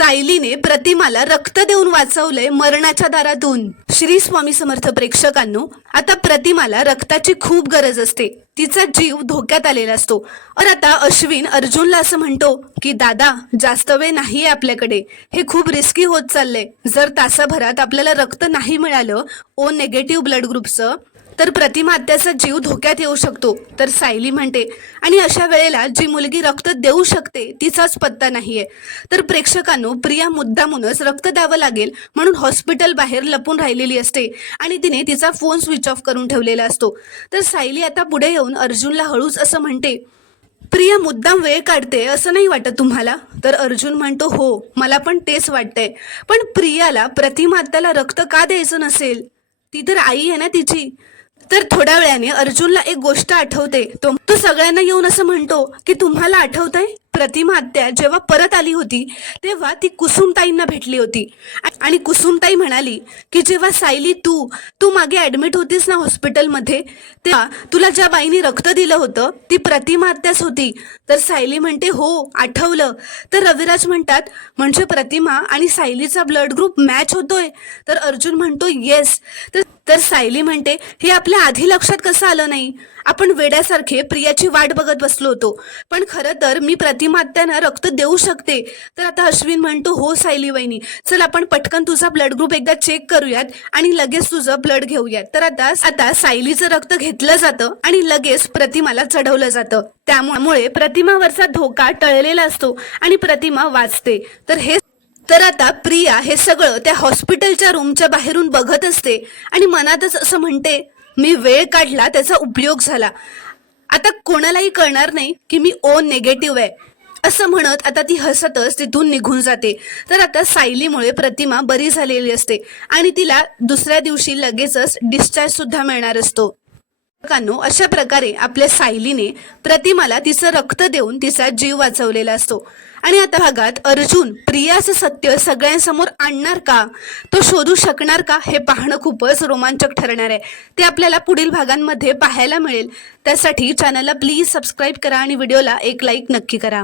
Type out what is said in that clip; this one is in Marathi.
सायलीने प्रतिमाला रक्त देऊन वाचवलंय मरणाच्या दारातून। श्री स्वामी समर्थ प्रेक्षकांनो, आता प्रतिमाला रक्ताची खूप गरज असते, तिचा जीव धोक्यात आलेला असतो। और आता अश्विन अर्जुनला असं म्हणतो की दादा जास्त वेळ नाहीये आपल्याकडे, हे खूप रिस्की होत चाललंय। जर तासाभरात आपल्याला रक्त नाही मिळालं ओ नेगेटिव्ह ब्लड ग्रुपचं तर प्रतिमा आत्याचा जीव धोक्यात येऊ शकतो। तर सायली म्हणते आणि अशा वेळेला जी मुलगी रक्त देऊ शकते तिचाच पत्ता नाहीये। तर प्रेक्षकांनो, प्रिया मुद्दामूनच रक्त द्यावं लागेल म्हणून हॉस्पिटल बाहेर लपून राहिलेली असते आणि तिने तिचा फोन स्विच ऑफ करून ठेवलेला असतो। तर सायली आता पुढे येऊन अर्जुनला हळूच असं म्हणते, प्रिया मुद्दाम वेळ काढते असं नाही वाटत तुम्हाला? तर अर्जुन म्हणतो हो, मला पण तेच वाटतंय, पण प्रियाला प्रतिमा आत्याला रक्त का द्यायचं नसेल? ती तर आई आहे ना तिची। तर थोड्या वेळाने अर्जुनला एक गोष्ट आठवते। तो सगळ्यांना येऊन असं म्हणतो की तुम्हाला आठवतंय प्रतिमा आत्या जेव्हा परत आली होती तेव्हा ती कुसुमताईंना भेटली होती आणि कुसुमताई म्हणाली की जेव्हा सायली तू मागे ऍडमिट होतीस ना हॉस्पिटलमध्ये, तेव्हा तुला ज्या बाईने रक्त दिलं होतं ती प्रतिमा आत्याच होती। तर सायली म्हणते हो आठवलं। तर रविराज म्हणतात म्हणजे प्रतिमा आणि सायलीचा ब्लड ग्रुप मॅच होतोय? तर अर्जुन म्हणतो येस। तर सायली म्हणते हे आपल्या आधी लक्षात कसं आलं नाही? आपण वेड्यासारखे प्रियाची वाट बघत बसलो होतो, पण खरं तर मी प्रतिमा आत्यांना रक्त देऊ शकते। तर आता अश्विन म्हणतो हो सायली वहिनी, चल आपण पटकन तुझा ब्लड ग्रुप एकदा चेक करूयात आणि लगेच तुझं ब्लड घेऊयात। तर आता सायलीचं रक्त घेतलं जातं आणि लगेच प्रतिमाला चढवलं जातं, त्यामुळे प्रतिमावरचा धोका टळलेला असतो आणि प्रतिमा वाचते। तर आता प्रिया हे सगळं त्या हॉस्पिटलच्या रूमच्या बाहेरून बघत असते आणि मनातच असं म्हणते मी वेळ काढला त्याचा उपयोग झाला, आता कोणालाही कळणार नाही की मी ओ नेगेटिव्ह आहे असं म्हणत आता ती हसतच तिथून निघून जाते। तर आता सायलीमुळे प्रतिमा बरी झालेली असते आणि तिला दुसऱ्या दिवशी लगेचच डिस्चार्ज सुद्धा मिळणार असतो। अशा प्रकारे आपल्या सायलीने प्रतिमाला तिचं रक्त देऊन तिचा जीव वाचवलेला असतो। आणि आता भागात अर्जुन प्रियाचं सत्य सगळ्यांसमोर आणणार का, तो शोधू शकणार का, हे पाहणं खूपच रोमांचक ठरणार आहे। ते आपल्याला पुढील भागांमध्ये पाहायला मिळेल। त्यासाठी चॅनलला प्लीज सबस्क्राईब करा आणि व्हिडिओला एक लाईक नक्की करा।